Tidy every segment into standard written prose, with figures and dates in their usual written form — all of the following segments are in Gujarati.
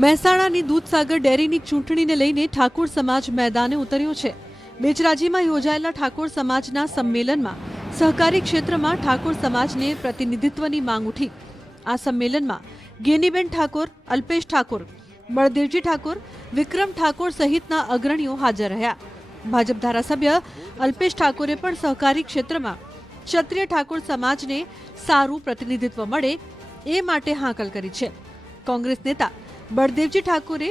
મહેસાણાની દૂધસાગર ડેરીની ચૂંટણીને લઈને ઠાકોર સમાજ મેદાને ઉતર્યો છે। બેચરાજીમાં યોજાયેલા ઠાકોર સમાજના સંમેલનમાં સહકારી ક્ષેત્રમાં ઠાકોર સમાજને પ્રતિનિધિત્વની માંગ ઉઠી। આ સંમેલનમાં ગેનીબેન ઠાકોર, અલ્પેશ ઠાકોર, બળદેવજી ઠાકોર, વિક્રમ ઠાકોર સહિતના અગ્રણીઓ હાજર રહ્યા। ભાજપ ધારાસભ્ય અલ્પેશ ઠાકોરે પણ સહકારી ક્ષેત્રમાં ક્ષત્રિય ઠાકોર સમાજને સારું પ્રતિનિધિત્વ મળે એ માટે હાકલ કરી છે। કોંગ્રેસ નેતા બળદેવજી ઠાકોરે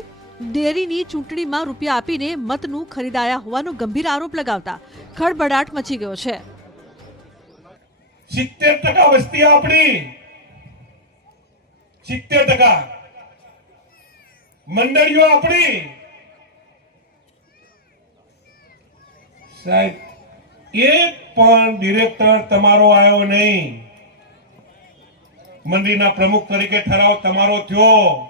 ડેરીની ચૂંટણીમાં રૂપિયા આપીને મતનું ખરીદાયા હોવાનો ગંભીર આરોપ લગાવતા ખળભળાટ મચી ગયો છે। 70% વસ્તી આપણી, 70% મંડળીઓ આપણી। સાહેબ, એક પણ ડિરેક્ટર તમારો આવ્યો નહીં। મંડળીના પ્રમુખ તરીકે ઠરાવ તમારો થયો,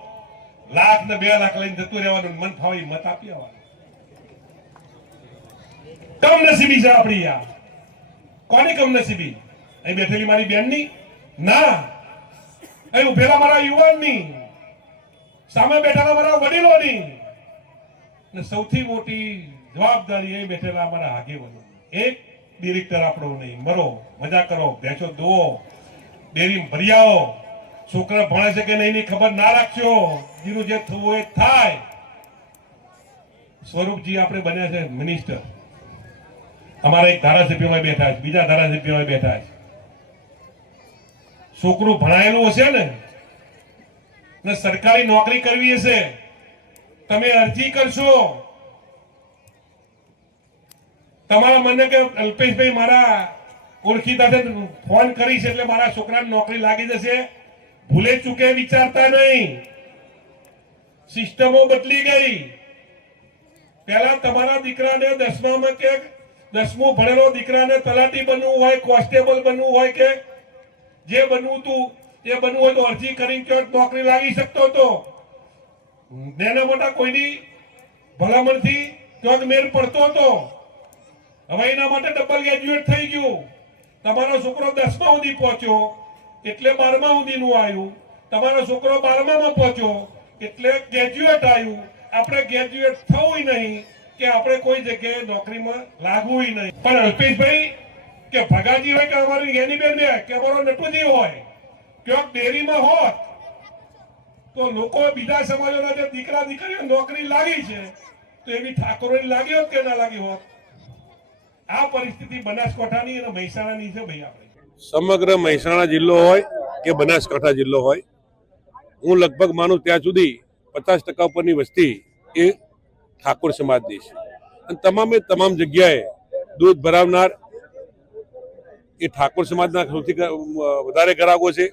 લાખ ને 2 લાખ લઈને જતું રહેવાનું, મન ફાવી મત આપી આવવાનું। કમનસીબી છે આપણી આ। કોની કમનસીબી? અહીં બેઠેલી મારી બેનની ના, અહીં ઉભેલા મારા યુવાનની, સામે બેઠેલા મારા વડીલોની, અને સૌથી મોટી જવાબદારી અહીં બેઠેલા અમારા આગેવાનો। એક ડિરેક્ટર આપણો નહીં, મરો, મજા કરો, ભેંસો દોવો, ડેરી ભરી આવો, છોકરા ભણે છે કે નહીં ખબર ના રાખશો, જેનું જે થવું એ થાય। સ્વરૂપજી આપણે બન્યા છે મિનિસ્ટર, અમારા એક ધારાસભ્યોમાં બેઠા છે, બીજા ધારાસભ્યોમાં બેઠા છે। છોકરું ભણાયેલું હશે ને સરકારી નોકરી કરવી હશે, તમે અરજી કરશો, તમારા મને કે અલ્પેશભાઈ મારા ઓળખીતા છે, ફોન કરીશ એટલે મારા છોકરાને નોકરી લાગી જશે, ભૂલે ચૂકે વિચારતા નહીં। સિસ્ટમો બદલી ગઈ। પહેલા તમારા દીકરાને 10મામાં કે 10મું ભણેલો દીકરાને તલાટી બનવું હોય, કોન્સ્ટેબલ બનવું હોય કે જે બનવું હતું એ બનવું હોય તો અરજી કરીને ક્યાંક નોકરી લાગી શકતો હતો। નાના મોટા કોઈની ભલામણથી ક્યાંક મેળ પડતો હતો। હવે એના માટે ડબલ ગ્રેજ્યુએટ થઈ ગયું। તમારો છોકરો 10મા સુધી પહોંચ્યો એટલે 12મા સુધીનું આવ્યું, તમારો છોકરો 12મામાં પહોંચ્યો એટલે ગ્રેજ્યુએટ આવ્યું। આપણે ગ્રેજ્યુએટ થવું નહીં કે આપણે કોઈ જગ્યાએ નોકરીમાં લાગવું નહીં। પણ અલ્પેશભાઈ કે ભગાજી હોય કે અમારી ગેનીબેન કે અમારો નટુજી હોય, ક્યાંક ડેરીમાં હોત તો લોકો બીજા સમાજોના જે દીકરા દીકરીઓ નોકરી લાગી છે તો એવી ઠાકોરોની લાગી હોત કે ના લાગી હોત? આ પરિસ્થિતિ બનાસકાંઠાની અને મહેસાણાની છે ભાઈ। આપણે સમગ્ર મહેસાણા જિલ્લો હોય કે બનાસકાંઠા જિલ્લો હોય, હું લગભગ માનું ત્યાં સુધી 50% ઉપરની વસ્તી એ ઠાકોર સમાજની છે। અને તમામ જગ્યાએ દૂધ ભરાવનાર એ ઠાકોર સમાજના સૌથી વધારે ગ્રાહકો છે।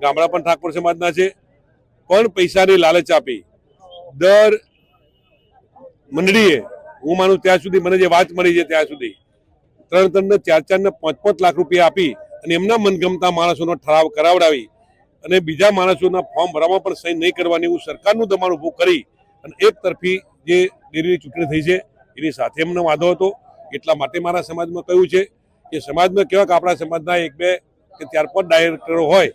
ગામડા પણ ઠાકોર સમાજના છે, પણ પૈસાની લાલચ આપી દર મંડળીએ હું માનું ત્યાં સુધી, મને જે વાત મળી છે ત્યાં સુધી 3 ને 4 ને 5 લાખ રૂપિયા આપી અને એમના મનગમતા માણસોનો ઠરાવ કરાવડાવી અને બીજા માણસોના ફોર્મ ભરવામાં પણ સહી નહીં કરવાની એવું સરકારનું દબાણ ઊભું કરી અને એક તરફી જે ડેરીની ચૂંટણી થઈ છે એની સાથે એમનો વાંધો હતો। એટલા માટે મારા સમાજમાં કહ્યું છે કે સમાજમાં કેવા કે આપણા સમાજના 1, 2 કે 4, 5 ડાયરેક્ટરો હોય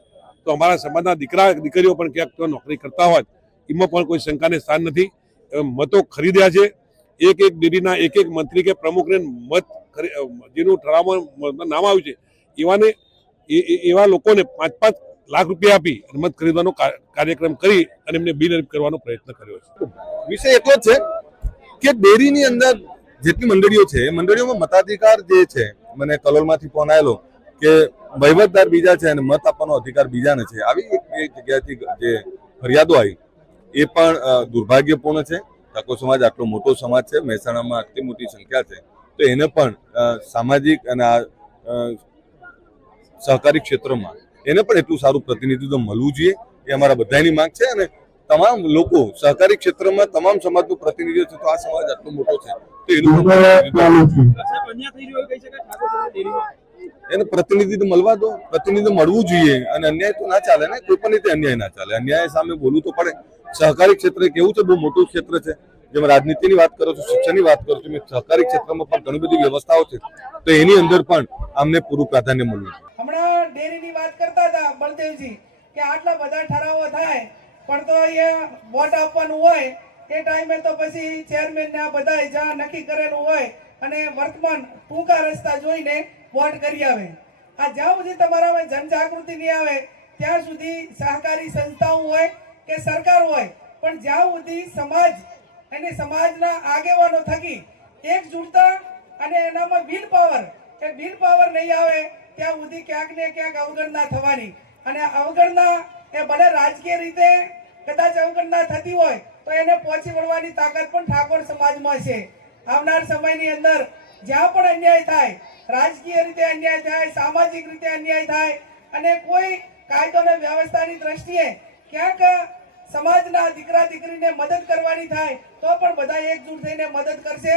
તો અમારા સમાજના દીકરા દીકરીઓ પણ ક્યાંક નોકરી કરતા હોય, એમાં પણ કોઈ શંકાને સ્થાન નથી। મતો ખરીદ્યા છે। એક ડેરીના એક મંત્રી કે પ્રમુખને મત જેનું ઠરાવમાં નામ આવ્યું છે એવા લોકોને 5-5 લાખ રૂપિયા આપી અને મત ખરીદવાનો કાર્યક્રમ કરી અને એમને બિનહરીફ કરવાનો પ્રયત્ન કર્યો છે। વિષય એટલો જ છે કે ડેરીની અંદર જેટલી મંડળીઓ છે એ મંડળીઓમાં મતાધિકાર જે છે, મને કલોલમાંથી ફોન આવેલો કે વહીવટદાર બીજા છે અને મત આપવાનો અધિકાર બીજાને છે, આવી એક જગ્યાથી જે ફરિયાદો આવી એ પણ દુર્ભાગ્યપૂર્ણ છે। ઠાકોર સમાજ આટલો મોટો સમાજ છે, મહેસાણામાં આટલી મોટી સંખ્યા છે, તો એને પણ સામાજિક અને સહકારી ક્ષેત્રમાં એને પણ એટલું સારું પ્રતિનિધિત્વ મળવું જોઈએ એ અમારા બધાની માંગ છે। અને તમામ લોકો સહકારી ક્ષેત્રમાં તમામ સમાજનું પ્રતિનિધિત્વ છે, તો આ સમાજ આટલો મોટો છે તો એને પ્રતિનિધિત્વ મળવા દો, પ્રતિનિધિત્વ મળવું જોઈએ। અને અન્યાય તો ના ચાલે ને, કોઈ પણ રીતે અન્યાય ના ચાલે, અન્યાય સામે બોલવું તો પડે। સહકારી ક્ષેત્ર કેવું છે, બહુ મોટું ક્ષેત્ર છે। જેમ રાજનીતિની વાત કરો છો, શિક્ષણની વાત કરો છો, સહકારી ક્ષેત્રમાં પણ ઘણી બધી વ્યવસ્થાઓ છે, તો એની અંદર પણ આમને પૂરું પ્રાધાન્ય મળવું। હમણાં ડેરીની વાત કરતા હતા બળદેવજી કે આટલા બધા ઠરાવો થાય પણ તો એ વોટ આપવાનું હોય એ ટાઈમે તો પછી ચેરમેન ને આ બધા જ્યાં નક્કી કરેલું હોય અને વર્તમાન ટૂંકા રસ્તા જોઈને વોટ કરી આવે. આ જ્યાં સુધી તમારામાં જનજાગૃતિ નહીં આવે ત્યાં સુધી સહકારી સંસ્થાઓ હોય કે સરકાર હોય પણ જ્યાં સુધી સમાજ અને સમાજના આગેવાનો થકી એકજૂટતા અને એનામાં વિલ પાવર નહીં આવે ત્યાં સુધી ક્યાંક ને ક્યાંક અવગણના થવાની. અને અવગણના એ ભલે રાજકીય રીતે કદાચ અવગણના થતી હોય તો એને પહોંચી વળવાની તાકાત પણ ઠાકોર સમાજમાં છે. આવનાર સમયની અંદર જ્યાં પણ અન્યાય થાય, રાજકીય રીતે અન્યાય થાય, સામાજિક રીતે અન્યાય થાય અને કોઈ કાયદો અને વ્યવસ્થાની દ્રષ્ટિએ ક્યાંક સમાજના દીકરા દીકરીને મદદ કરવાની થાય તો પણ બધા એકજૂટ થઈને મદદ કરશે.